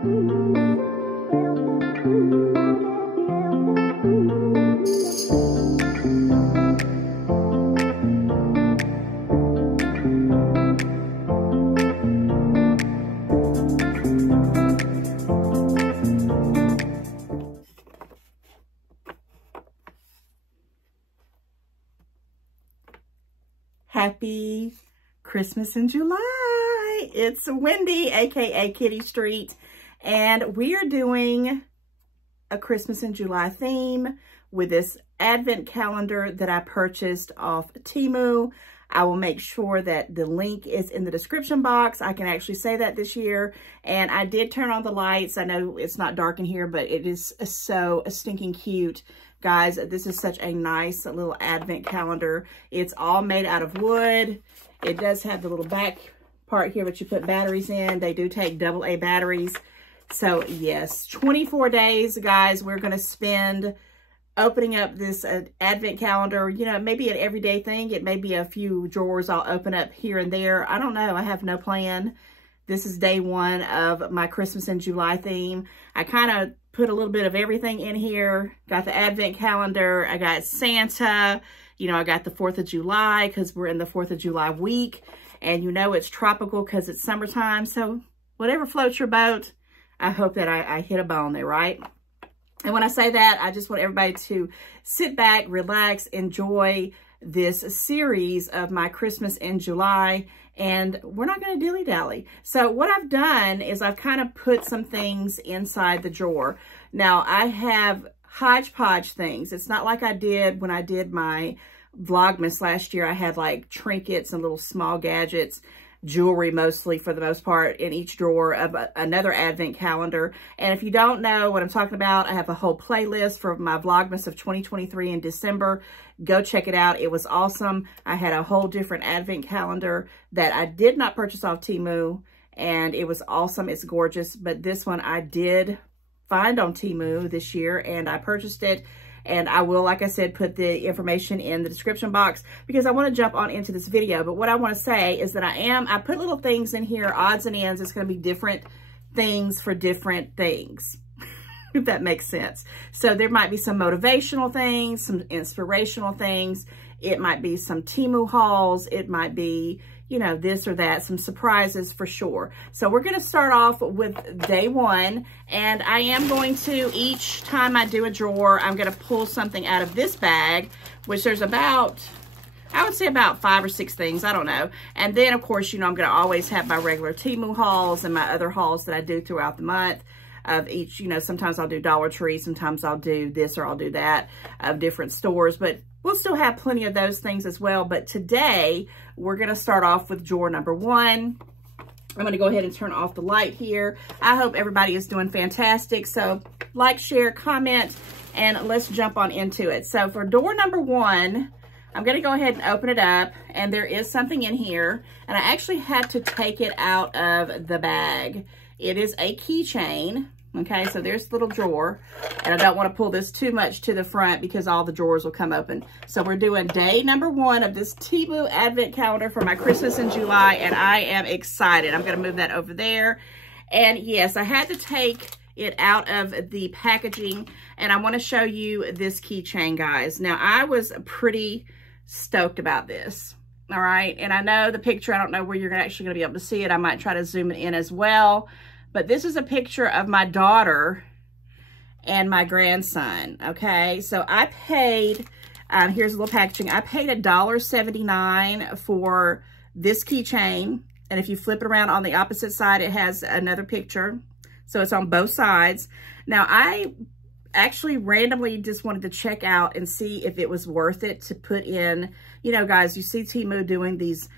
Happy Christmas in July. It's Wendy, aka Kitty Street, and we are doing a Christmas in July theme with this advent calendar that I purchased off Temu. I will make sure that the link is in the description box. I can actually say that this year. And I did turn on the lights. I know it's not dark in here, but it is so stinking cute. Guys, this is such a nice little advent calendar. It's all made out of wood. It does have the little back part here that you put batteries in. They do take AA batteries. So yes, 24 days, guys, we're going to spend opening up this advent calendar. You know, maybe an everyday thing. It may be a few drawers I'll open up here and there. I don't know. I have no plan. This is day one of my Christmas in July theme. I kind of put a little bit of everything in here. Got the advent calendar. I got Santa. You know, I got the 4th of July because we're in the 4th of July week. And you know it's tropical because it's summertime. So whatever floats your boat, I hope that I hit a bone there, right? And when I say that, I just want everybody to sit back, relax, enjoy this series of my Christmas in July. And we're not going to dilly-dally. So what I've done is I've kind of put some things inside the drawer. Now, I have hodgepodge things. It's not like I did when I did my Vlogmas last year. I had like trinkets and little small gadgets, jewelry mostly for the most part, in each drawer of another advent calendar. And if you don't know what I'm talking about, I have a whole playlist for my Vlogmas of 2023 in December. Go check it out. It was awesome. I had a whole different advent calendar that I did not purchase off Temu, and it was awesome. It's gorgeous. But this one I did find on Temu this year, and I purchased it. And I will, like I said, put the information in the description box because I want to jump on into this video. But what I want to say is that I put little things in here, odds and ends. It's going to be different things for different things, if that makes sense. So there might be some motivational things, some inspirational things. It might be some Temu hauls. It might be, you know, this or that, some surprises for sure. So we're going to start off with day one, and I am going to, each time I do a drawer, I'm going to pull something out of this bag, which there's about, I would say about 5 or 6 things, I don't know. And then of course, you know, I'm going to always have my regular Temu hauls and my other hauls that I do throughout the month of each, you know, sometimes I'll do Dollar Tree, sometimes I'll do this or I'll do that of different stores, but we'll still have plenty of those things as well. But today we're going to start off with drawer number 1. I'm going to go ahead and turn off the light here. I hope everybody is doing fantastic. So like, share, comment, and let's jump on into it. So for door number 1, I'm going to go ahead and open it up, and there is something in here, and I actually had to take it out of the bag. It is a keychain. Okay, so there's the little drawer, and I don't want to pull this too much to the front because all the drawers will come open. So we're doing day number 1 of this Temu advent calendar for my Christmas in July, and I am excited. I'm going to move that over there. And yes, I had to take it out of the packaging, and I want to show you this keychain, guys. Now, I was pretty stoked about this. All right, and I know the picture, I don't know where you're actually going to be able to see it. I might try to zoom it in as well. But this is a picture of my daughter and my grandson, okay? So I paid, here's a little packaging. I paid $1.79 for this keychain. And if you flip it around on the opposite side, it has another picture. So it's on both sides. Now, I actually randomly just wanted to check out and see if it was worth it to put in, you know, guys, you see Temu doing these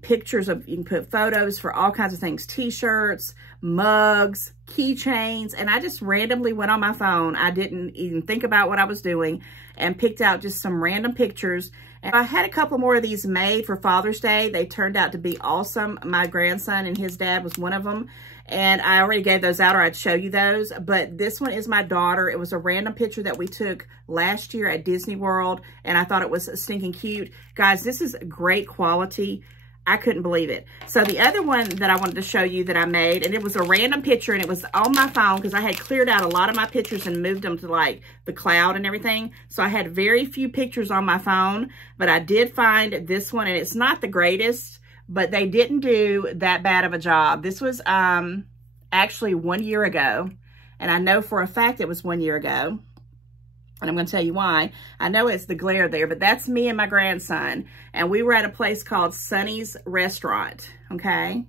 pictures of, you can put photos for all kinds of things, t-shirts, mugs, keychains, and I just randomly went on my phone. I didn't even think about what I was doing and picked out just some random pictures. And I had a couple more of these made for Father's Day. They turned out to be awesome. My grandson and his dad was one of them. And I already gave those out, or I'd show you those. But this one is my daughter. It was a random picture that we took last year at Disney World, and I thought it was stinking cute. Guys, this is great quality. I couldn't believe it. So the other one that I wanted to show you that I made, and it was a random picture, and it was on my phone because I had cleared out a lot of my pictures and moved them to like the cloud and everything. So I had very few pictures on my phone, but I did find this one, and it's not the greatest, but they didn't do that bad of a job. This was actually 1 year ago, and I know for a fact it was 1 year ago. And I'm going to tell you why. I know it's the glare there, but that's me and my grandson. And we were at a place called Sonny's Restaurant, okay?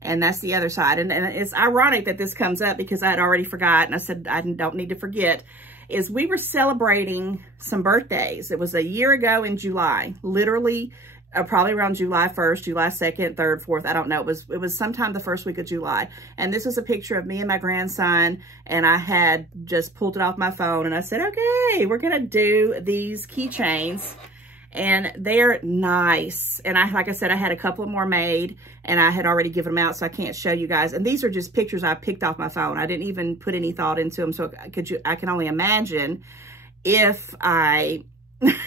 And that's the other side. And it's ironic that this comes up because I had already forgotten. I said I don't need to forget. Is we were celebrating some birthdays. It was a year ago in July, literally probably around July 1st, July 2nd, 3rd, 4th. I don't know. It was sometime the first week of July. And this was a picture of me and my grandson. And I had just pulled it off my phone. And I said, okay, we're going to do these keychains. And they're nice. And like I said, I had a couple more made. And I had already given them out, so I can't show you guys. And these are just pictures I picked off my phone. I didn't even put any thought into them. So I can only imagine if I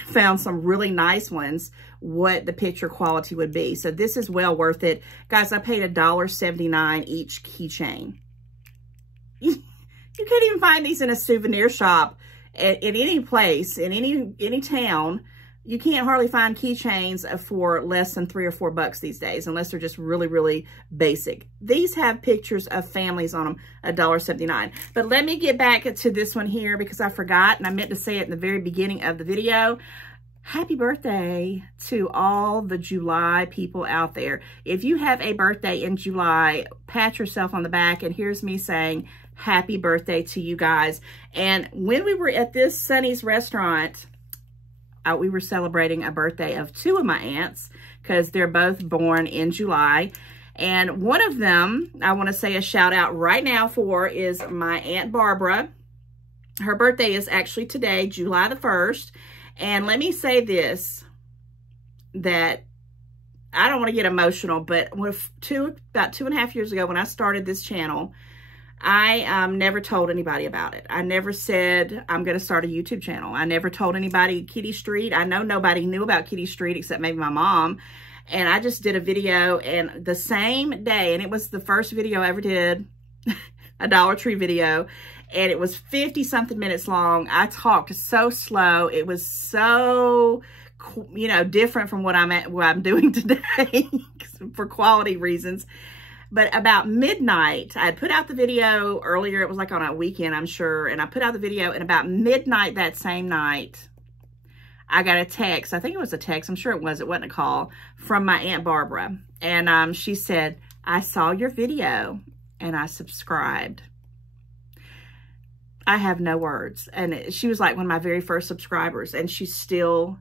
found some really nice ones, what the picture quality would be. So this is well worth it. Guys, I paid $1.79 each keychain. You can't even find these in a souvenir shop in any place, in any town. You can't hardly find keychains for less than $3 or $4 these days, unless they're just really, really basic. These have pictures of families on them, $1.79. But let me get back to this one here because I forgot, and I meant to say it in the very beginning of the video. Happy birthday to all the July people out there. If you have a birthday in July, pat yourself on the back, and here's me saying happy birthday to you guys. And when we were at this Sonny's Restaurant, we were celebrating a birthday of two of my aunts because they're both born in July. And one of them, I want to say a shout out right now for, is my Aunt Barbara. Her birthday is actually today, July the 1st. And let me say this, that I don't want to get emotional, but about 2.5 years ago when I started this channel, I never told anybody about it. I never said I'm going to start a YouTube channel. I never told anybody Kitty Street. I know nobody knew about Kitty Street except maybe my mom. And I just did a video, and the same day, and it was the first video I ever did, a Dollar Tree video, and it was 50-something minutes long. I talked so slow. It was so, you know, different from what I'm doing today for quality reasons. But about midnight, I had put out the video earlier. It was like on a weekend, I'm sure. And I put out the video, and about midnight that same night, I got a text. I think it was a text. I'm sure it was. It wasn't a call, from my Aunt Barbara. And she said, I saw your video and I subscribed. I have no words. And she was like one of my very first subscribers, and she's still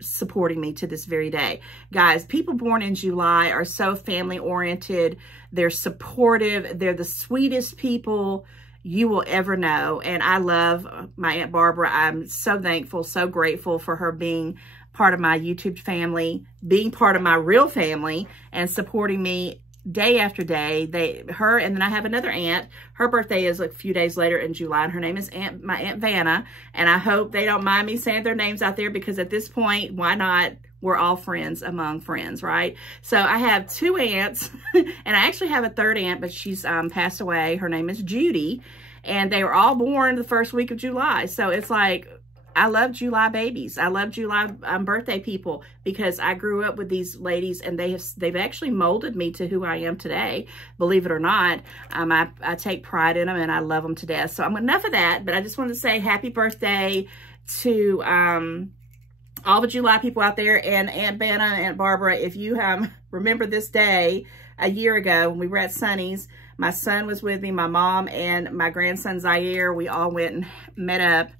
supporting me to this very day. Guys, people born in July are so family oriented. They're supportive. They're the sweetest people you will ever know. And I love my Aunt Barbara. I'm so thankful, so grateful for her being part of my YouTube family, being part of my real family, and supporting me day after day. Her, and then I have another aunt. Her birthday is a few days later in July, and her name is my Aunt Vanna. And I hope they don't mind me saying their names out there, because at this point, why not? We're all friends among friends, right? So I have two aunts, and I actually have a third aunt, but she's passed away. Her name is Judy, and they were all born the first week of July. So it's like, I love July babies. I love July birthday people, because I grew up with these ladies, and they've actually molded me to who I am today. Believe it or not, I take pride in them, and I love them to death. So enough of that, but I just wanted to say happy birthday to all the July people out there. And Aunt Vanna and Aunt Barbara, if you remember this day a year ago when we were at Sonny's, my son was with me, my mom and my grandson Zaire, we all went and met up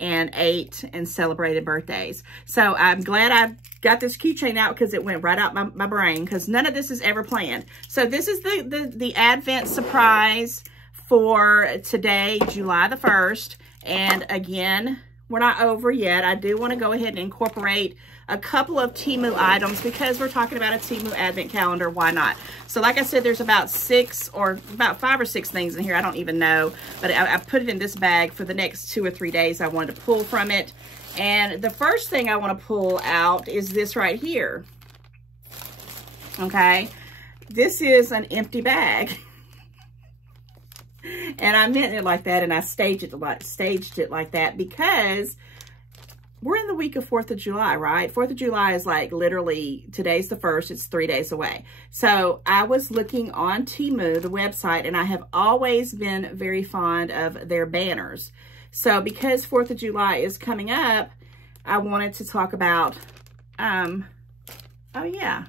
and ate and celebrated birthdays. So I'm glad I got this keychain out, because it went right out my brain, because none of this is ever planned. So this is the Advent surprise for today, July the 1st. And again, we're not over yet. I do want to go ahead and incorporate a couple of Temu items, because we're talking about a Temu Advent calendar. Why not? So like I said, there's about 5 or 6 things in here. I don't even know, but I put it in this bag for the next 2 or 3 days. I wanted to pull from it. And the first thing I want to pull out is this right here. okay? This is an empty bag. And I meant it like that, and I staged it like that because we're in the week of 4th of July, right? 4th of July is like literally, today's the 1st, it's 3 days away. So I was looking on Temu, the website, and I have always been very fond of their banners. So because 4th of July is coming up, I wanted to talk about, oh yeah.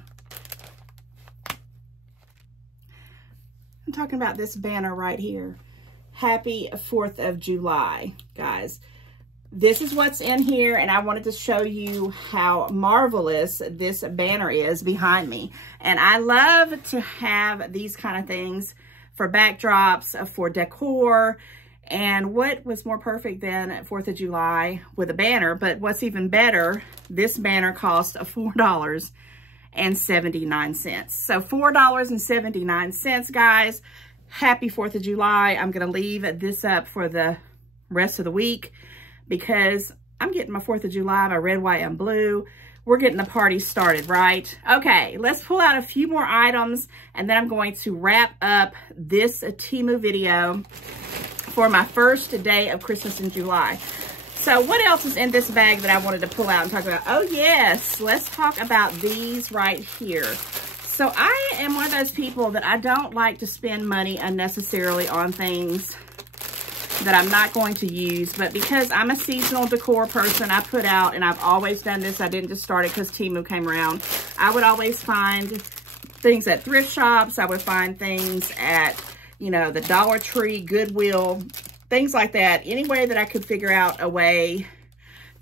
I'm talking about this banner right here. Happy 4th of July, guys. This is what's in here, and I wanted to show you how marvelous this banner is behind me. And I love to have these kind of things for backdrops, for decor. And what was more perfect than 4th of July with a banner? But what's even better, this banner cost $4.79. So $4.79, guys. Happy 4th of July. I'm going to leave this up for the rest of the week because I'm getting my 4th of July, my red, white, and blue. We're getting the party started, right? Okay, let's pull out a few more items, and then I'm going to wrap up this Temu video for my first day of Christmas in July. So what else is in this bag that I wanted to pull out and talk about? Oh yes, let's talk about these right here. So I am one of those people that I don't like to spend money unnecessarily on things that I'm not going to use, but because I'm a seasonal decor person, I put out, and I've always done this, I didn't just start it because Temu came around. I would always find things at thrift shops. I would find things at, you know, the Dollar Tree, Goodwill, things like that. Any way that I could figure out a way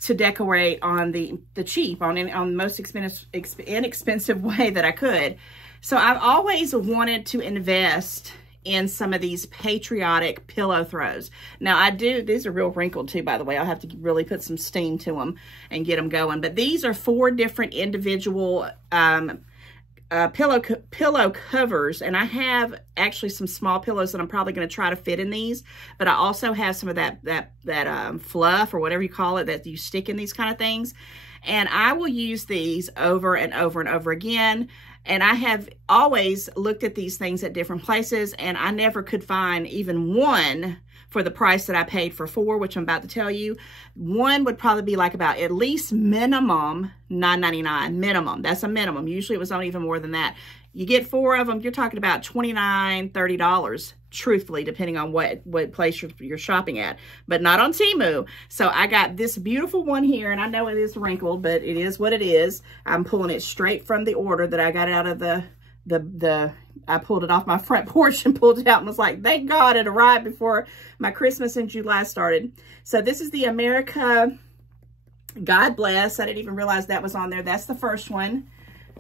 to decorate on the cheap, on the most inexpensive way that I could. So I've always wanted to invest in some of these patriotic pillow throws. Now I do, these are real wrinkled too, by the way. I'll have to really put some steam to them and get them going. But these are 4 different individual pillow covers, and I have actually some small pillows that I'm probably going to try to fit in these, but I also have some of that fluff or whatever you call it that you stick in these kind of things, and I will use these over and over and over again. And I have always looked at these things at different places, and I never could find even one for the price that I paid for 4, which I'm about to tell you. One would probably be like about at least minimum $9.99, minimum. That's a minimum. Usually it was not even more than that. You get 4 of them, you're talking about $29, $30, truthfully, depending on what place you're shopping at, but not on Temu. So I got this beautiful one here, and I know it is wrinkled, but it is what it is. I'm pulling it straight from the order that I got out of I pulled it off my front porch and pulled it out and was like, thank God it arrived before my Christmas in July started. So this is the America, God bless. I didn't even realize that was on there. That's the first one.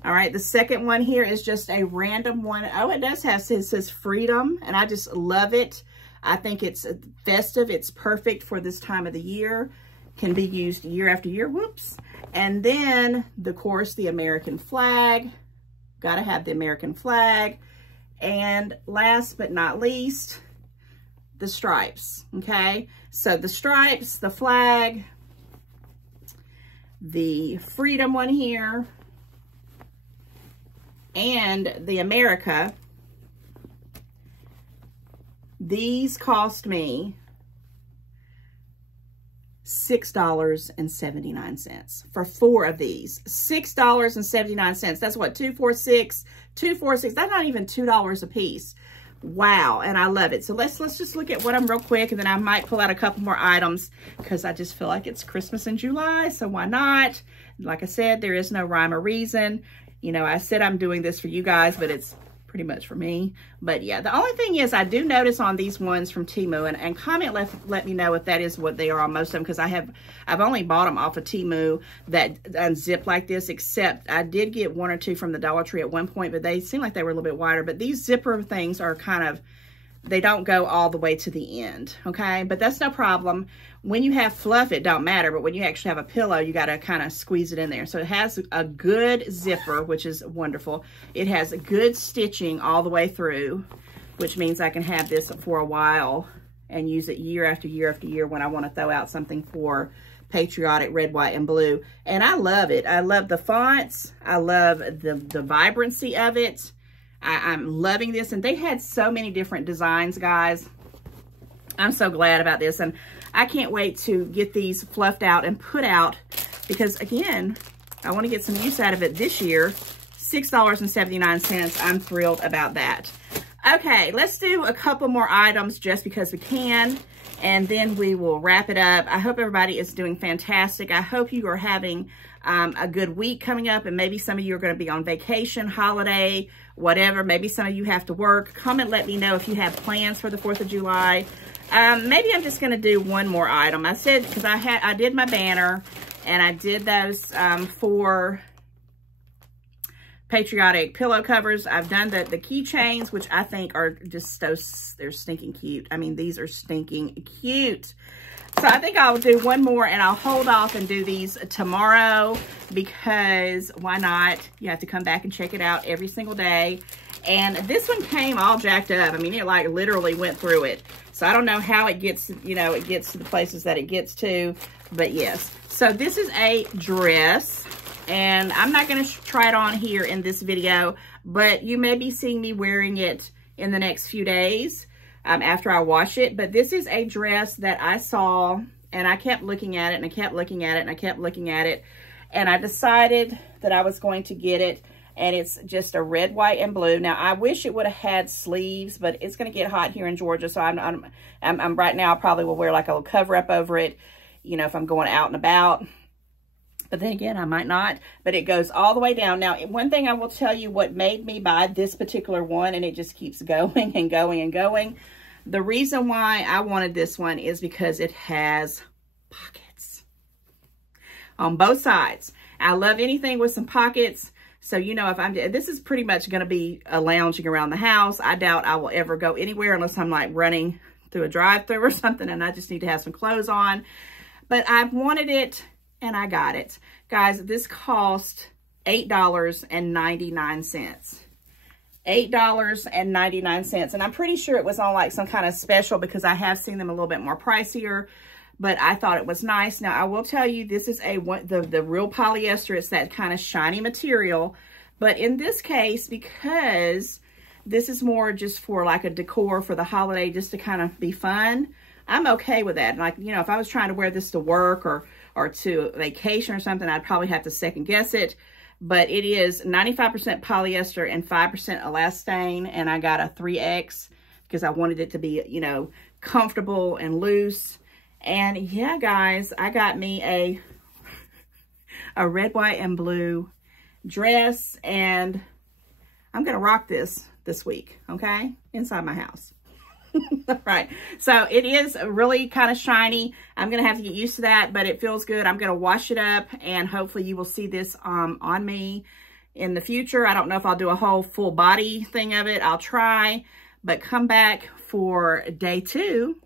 All right, the second one here is just a random one. Oh, it does have, it says freedom, and I just love it. I think it's festive. It's perfect for this time of the year. Can be used year after year. Whoops. And then, of course, the American flag. Got to have the American flag. And last but not least, the stripes, okay? So the stripes, the flag, the freedom one here, and the America. These cost me $6.79 for 4 of these. $6.79. That's what, $2.46. That's not even $2 a piece. Wow, and I love it. So let's just look at what I'm real quick, and then I might pull out a couple more items because I just feel like it's Christmas in July, so why not? Like I said, there is no rhyme or reason. You know, I said I'm doing this for you guys, but it's pretty much for me. But yeah, the only thing is I do notice on these ones from Temu, and comment, let me know if that is what they are on most of them, because I've only bought them off of Temu that unzip like this, except I did get 1 or 2 from the Dollar Tree at one point, but they seem like they were a little bit wider. But these zipper things are kind of, they don't go all the way to the end, okay? But that's no problem. When you have fluff, it don't matter, but when you actually have a pillow, you got to kind of squeeze it in there. So it has a good zipper, which is wonderful. It has a good stitching all the way through, which means I can have this for a while and use it year after year after year when I want to throw out something for Patriotic red, white, and blue. And I love it. I love the fonts. I love the vibrancy of it. I'm loving this. And they had so many different designs, guys. I'm so glad about this. And I can't wait to get these fluffed out and put out because, again, I want to get some use out of it this year. $6.79. I'm thrilled about that. Okay, let's do a couple more items just because we can, and then we will wrap it up. I hope everybody is doing fantastic. I hope you are having a good week coming up, and maybe some of you are going to be on vacation, holiday, whatever. Maybe some of you have to work. Comment, let me know if you have plans for the 4th of July. Maybe I'm just going to do one more item. I said, because I did my banner, and I did those for Patriotic pillow covers. I've done the keychains, which I think are just so, they're stinking cute. I mean, these are stinking cute. So I think I'll do one more, and I'll hold off and do these tomorrow because why not? You have to come back and check it out every single day. And this one came all jacked up. I mean, it like literally went through it. So I don't know how it gets, you know, it gets to the places that it gets to, but yes. So this is a dress. And I'm not going to try it on here in this video, but you may be seeing me wearing it in the next few days after I wash it. But this is a dress that I saw, and I kept looking at it, and I kept looking at it, and I kept looking at it. And I decided that I was going to get it, and it's just a red, white, and blue. Now, I wish it would have had sleeves, but it's going to get hot here in Georgia, so I'm right now, I probably will wear like a little cover-up over it, you know, if I'm going out and about. But then again, I might not. But it goes all the way down. Now, one thing I will tell you what made me buy this particular one, and it just keeps going and going and going. The reason why I wanted this one is because it has pockets on both sides. I love anything with some pockets. So, you know, this is pretty much going to be a lounging around the house. I doubt I will ever go anywhere unless I'm like running through a drive-thru or something and I just need to have some clothes on. But I wanted it. And I got it. Guys, this cost $8.99. $8.99. And I'm pretty sure it was on like some kind of special because I have seen them a little bit more pricier. But I thought it was nice. Now, I will tell you, this is the real polyester. It's that kind of shiny material. But in this case, because this is more just for like a decor for the holiday, just to kind of be fun, I'm okay with that. Like, you know, if I was trying to wear this to work or to vacation or something, I'd probably have to second guess it. But it is 95% polyester and 5% elastane. And I got a 3X because I wanted it to be, you know, comfortable and loose. And yeah, guys, I got me a red, white, and blue dress. And I'm going to rock this week, okay? Inside my house. Right. So it is really kind of shiny. I'm going to have to get used to that, but it feels good. I'm going to wash it up, and hopefully you will see this on me in the future. I don't know if I'll do a whole full body thing of it. I'll try, but come back for day 2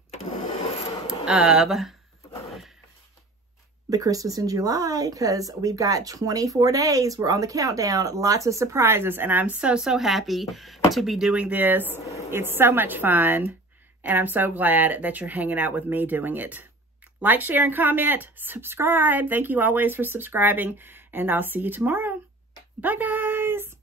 of the Christmas in July, because we've got 24 days. We're on the countdown. Lots of surprises, and I'm so, so happy to be doing this. It's so much fun, and I'm so glad that you're hanging out with me doing it. Like, share, and comment. Subscribe. Thank you always for subscribing, and I'll see you tomorrow. Bye, guys.